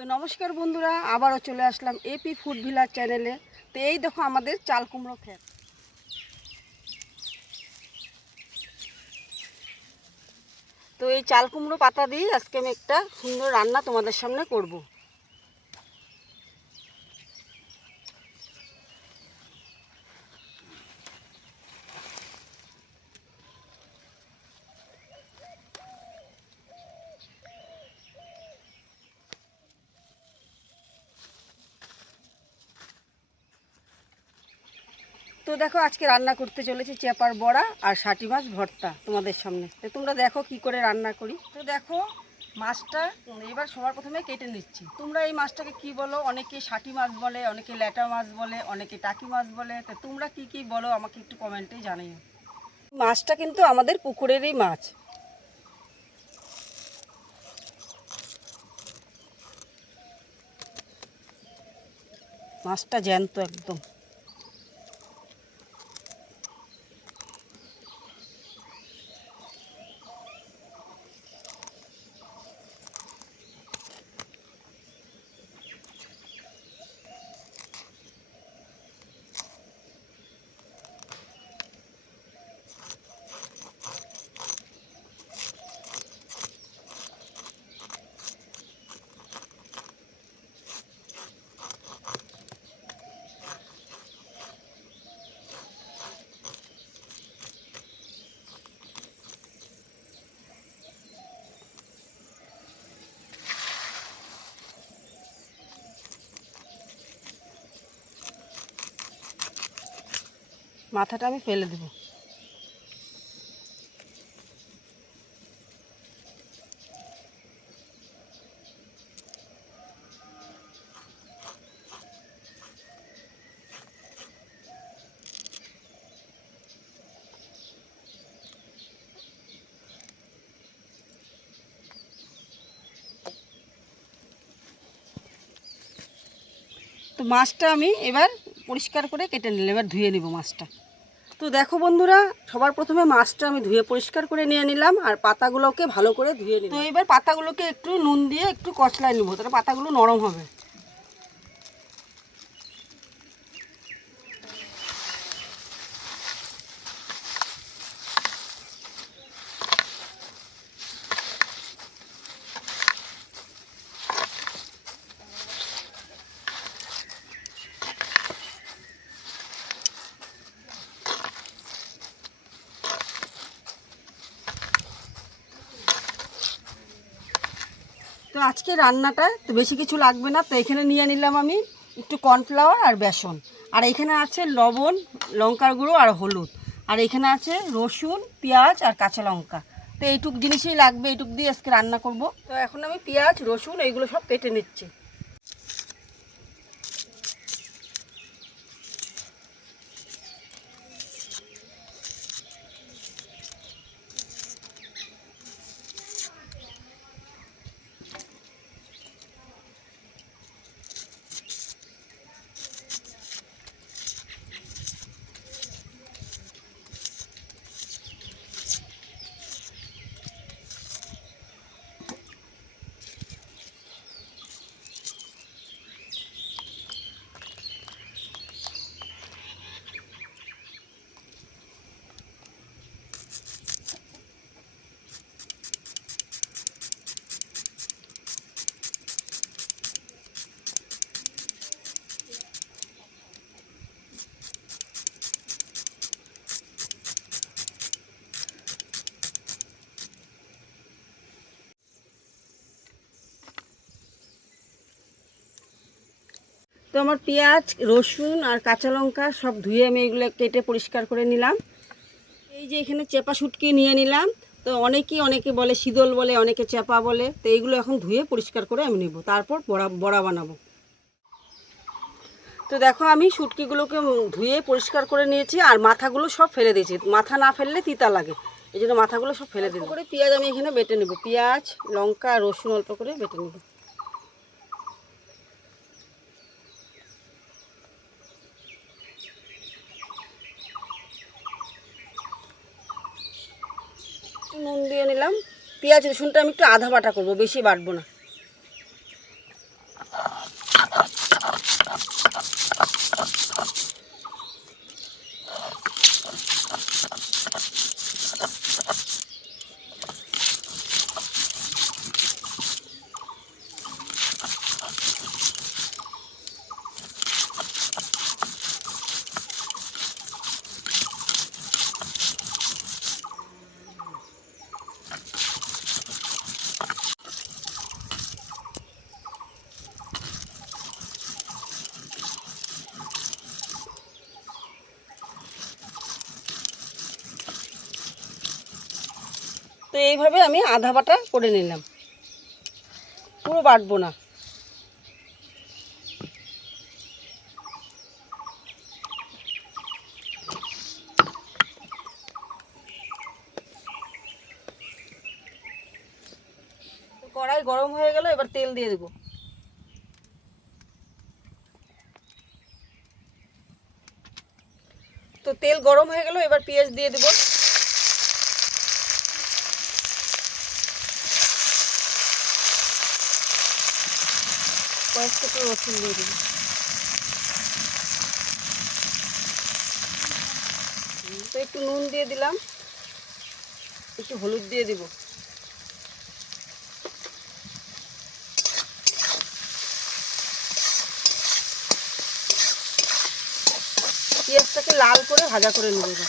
তো নমস্কার বন্ধুরা, আবারও চলে আসলাম এপি ফুড ভিলার চ্যানেলে তো এই দেখো আমাদের চাল কুমড়ো ক্ষেত তো এই চাল কুমড়ো পাতা দিয়ে আজকে আমি একটা সুন্দর রান্না তোমাদের সামনে করব। দেখো, আজকে রান্না করতে চলেছি চেপার বড়া আর ষাটি মাছ ভর্তা তোমাদের সামনে। তোমরা দেখো কি করে রান্না করি। তো দেখো, মাছটা এবার সবার প্রথমে কেটে নিচ্ছি। তোমরা এই মাছটাকে কি বলো? অনেকে ষাটি মাছ বলে, অনেকে ল্যাটা মাছ বলে, অনেকে টাকি মাছ বলে। তো তোমরা কি কি বলো, আমাকে একটু কমেন্টে জানিও। মাছটা কিন্তু আমাদের পুকুরেরই মাছ। মাছটা জ্যান্ত একদম। মাথাটা আমি ফেলে দেবো। তো মাছটা আমি এবার পরিষ্কার করে কেটে নিলাম, এবার ধুয়ে নেব মাছটা। তো দেখো বন্ধুরা, সবার প্রথমে মাছটা আমি ধুয়ে পরিষ্কার করে নিয়ে নিলাম আর পাতাগুলোকে ভালো করে ধুয়ে নিলাম। তো এবার পাতাগুলোকে একটু নুন দিয়ে একটু কচলায় নিব, তাহলে পাতাগুলো নরম হবে। আজকে রান্নাটা, তো বেশি কিছু লাগবে না, তো এখানে নিয়ে নিলাম আমি একটু কর্নফ্লাওয়ার আর বেসন। আর এখানে আছে লবণ, লঙ্কার গুঁড়ো আর হলুদ। আর এখানে আছে রসুন, পেঁয়াজ আর কাঁচা লঙ্কা। তো এইটুক জিনিসই লাগবে, এইটুক দিয়ে আজকে রান্না করব। তো এখন আমি পেঁয়াজ, রসুন, এইগুলো সব কেটে নিচ্ছি। তো আমার পেঁয়াজ, রসুন আর কাঁচা লঙ্কা সব ধুয়ে আমি এগুলো কেটে পরিষ্কার করে নিলাম। এই যে এখানে চেপা শুটকি নিয়ে নিলাম। তো অনেকেই অনেকে বলে শীতল বলে, অনেকে চেপা বলে। তো এইগুলো এখন ধুয়ে পরিষ্কার করে আমি নেব। তারপর বড়া বড়া বানাবো। তো দেখো আমি শুটকিগুলোকে ধুয়ে পরিষ্কার করে নিয়েছি আর মাথাগুলো সব ফেলে দিয়েছি। মাথা না ফেললে তিতা লাগে। এই জন্য মাথাগুলো সব ফেলে দিলাম। করে পেঁয়াজ আমি এখানে বেটে নেব। পেঁয়াজ, লঙ্কা, রসুন অল্প করে বেটে নেব। নুন দিয়ে নিলাম। পেঁয়াজ রসুনটা আমি একটু আধা বাটা করব বেশি বাটবো না। এইভাবে আমি আধা বাটা করে নিলাম। পুরো বাটবো না। কড়াই গরম হয়ে গেল, এবার তেল দিয়ে দেবো। তো তেল গরম হয়ে গেল, এবার পেঁয়াজ দিয়ে দেবো। কয়েক টুকরো রসুন দিয়ে দেবো। একটু নুন দিয়ে দিলাম, একটু হলুদ দিয়ে দিব। পেঁয়াজটাকে লাল করে ভাজা করে নেব।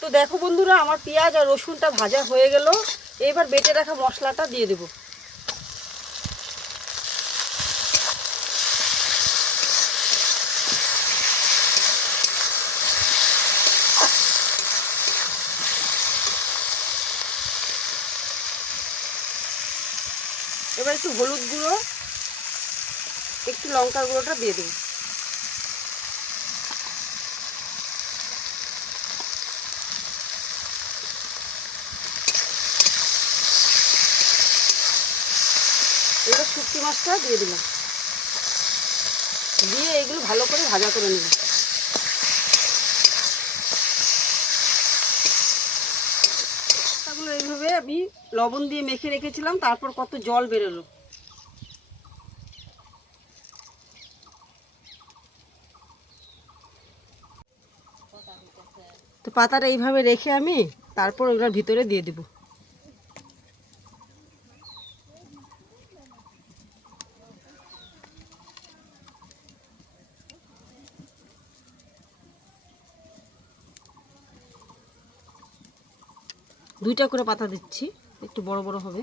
তো দেখো বন্ধুরা, আমার পেঁয়াজ আর রসুনটা ভাজা হয়ে গেল। এবার বেটে রাখা মশলাটা দিয়ে দেব। এবার একটু হলুদ গুঁড়ো, একটু লঙ্কার গুঁড়োটা দিয়ে দেবো। এবার শুটকি মাছটা দিয়ে দিলাম। দিয়ে এগুলো ভালো করে ভাজা করে মাছটাগুলো এইভাবে আমি লবণ দিয়ে মেখে রেখেছিলাম, তারপর কত জল বেরোলো। তো পাতাটা এইভাবে রেখে আমি তারপর ওগুলোর ভিতরে দিয়ে দেবো। দুইটা করে পাতা দিচ্ছি, একটু বড় বড় হবে।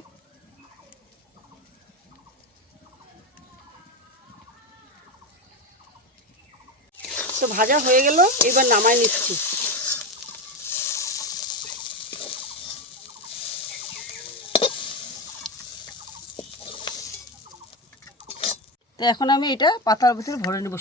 তো ভাজা হয়ে গেল, এবার নামায় নিচ্ছি। তো এখন আমি এটা পাতার ভিতরে ভরে নেব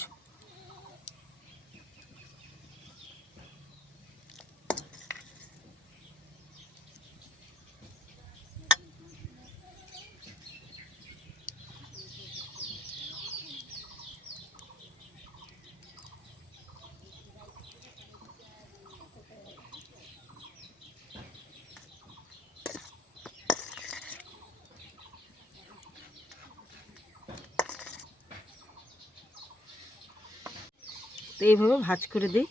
তো এইভাবে ভাজ করে দিই।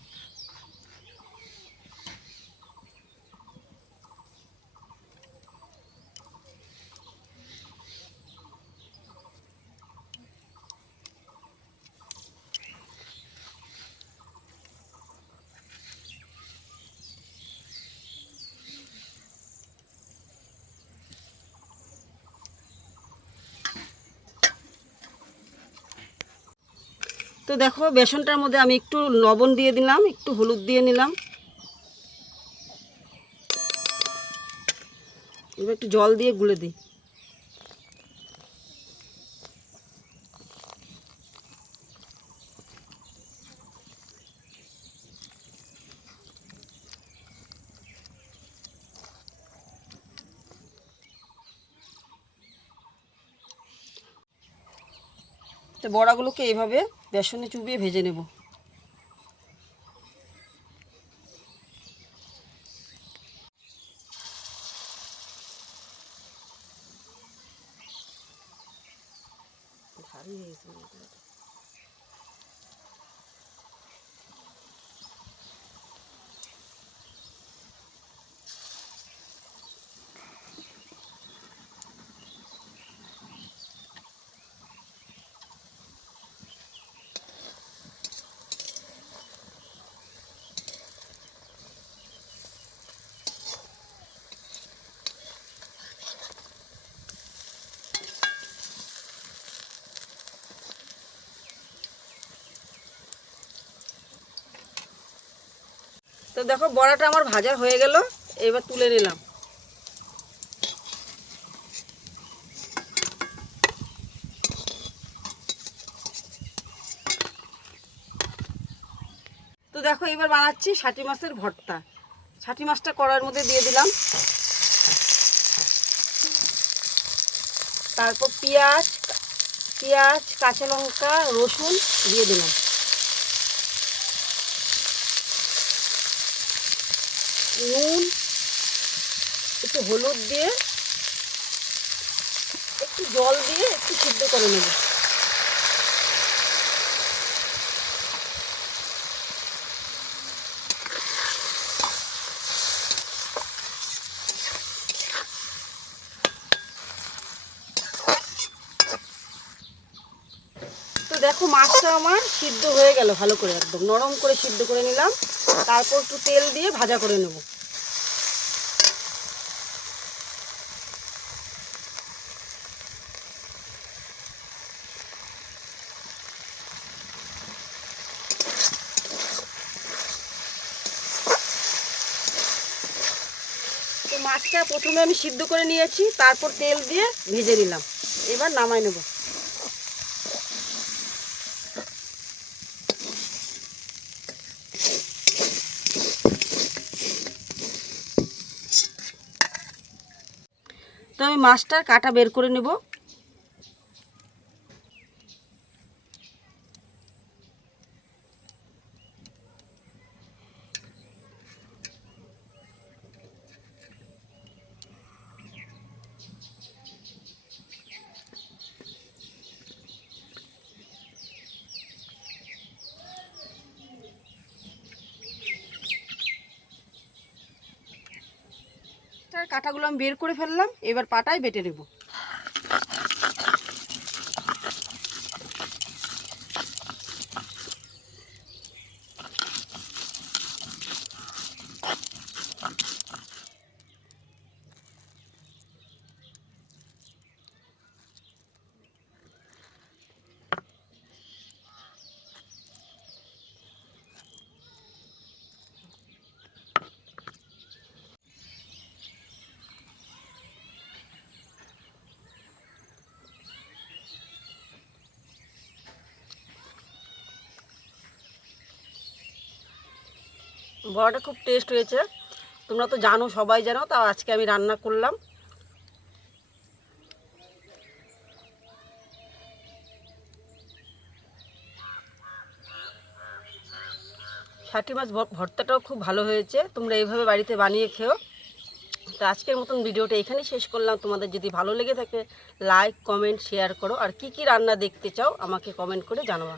তো দেখো, বেসনটার মধ্যে আমি একটু লবণ দিয়ে দিলাম, একটু হলুদ দিয়ে নিলাম। এবার একটু জল দিয়ে গুলে দিই। তো বড়াগুলোকে এভাবে বেসনে চুবিয়ে ভেজে নেব। ভারী হয়েছে। তো দেখো বড়াটা আমার ভাজা হয়ে গেল, এবার তুলে নিলাম। তো দেখো এবার বানাচ্ছি ষাটি মাছের ভর্তা। ষাটি মাছটা কড়ার মধ্যে দিয়ে দিলাম। তারপর পেঁয়াজ পেঁয়াজ, কাঁচা লঙ্কা, রসুন দিয়ে দিলাম নুন একটু হলুদ দিয়ে একটু জল দিয়ে একটু সিদ্ধ করে নেব। দেখো মাছটা আমার সিদ্ধ হয়ে গেল ভালো করে একদম। নরম করে সিদ্ধ করে নিলাম। তারপর একটু তেল দিয়ে ভাজা করে নেব তো মাছটা প্রথমে আমি সিদ্ধ করে নিয়েছি, তারপর তেল দিয়ে ভেজে নিলাম। এবার নামাই নেব। তো আমি মাছটা কাটা বের করে নেব। কাঁটাগুলো আমি বের করে ফেললাম এবার পাটায় বেটে নেব। বড়াটা খুব টেস্ট হয়েছে। তোমরা তো জানো, সবাই জানো, তাও আজকে আমি রান্না করলাম। ষাটি মাছ ভর্তাটাও খুব ভালো হয়েছে। তোমরা এইভাবে বাড়িতে বানিয়ে খেও। তো আজকের মতন ভিডিওটা এখানেই শেষ করলাম। তোমাদের যদি ভালো লেগে থাকে লাইক কমেন্ট শেয়ার করো। আর কি কি রান্না দেখতে চাও, আমাকে কমেন্ট করে জানাবা।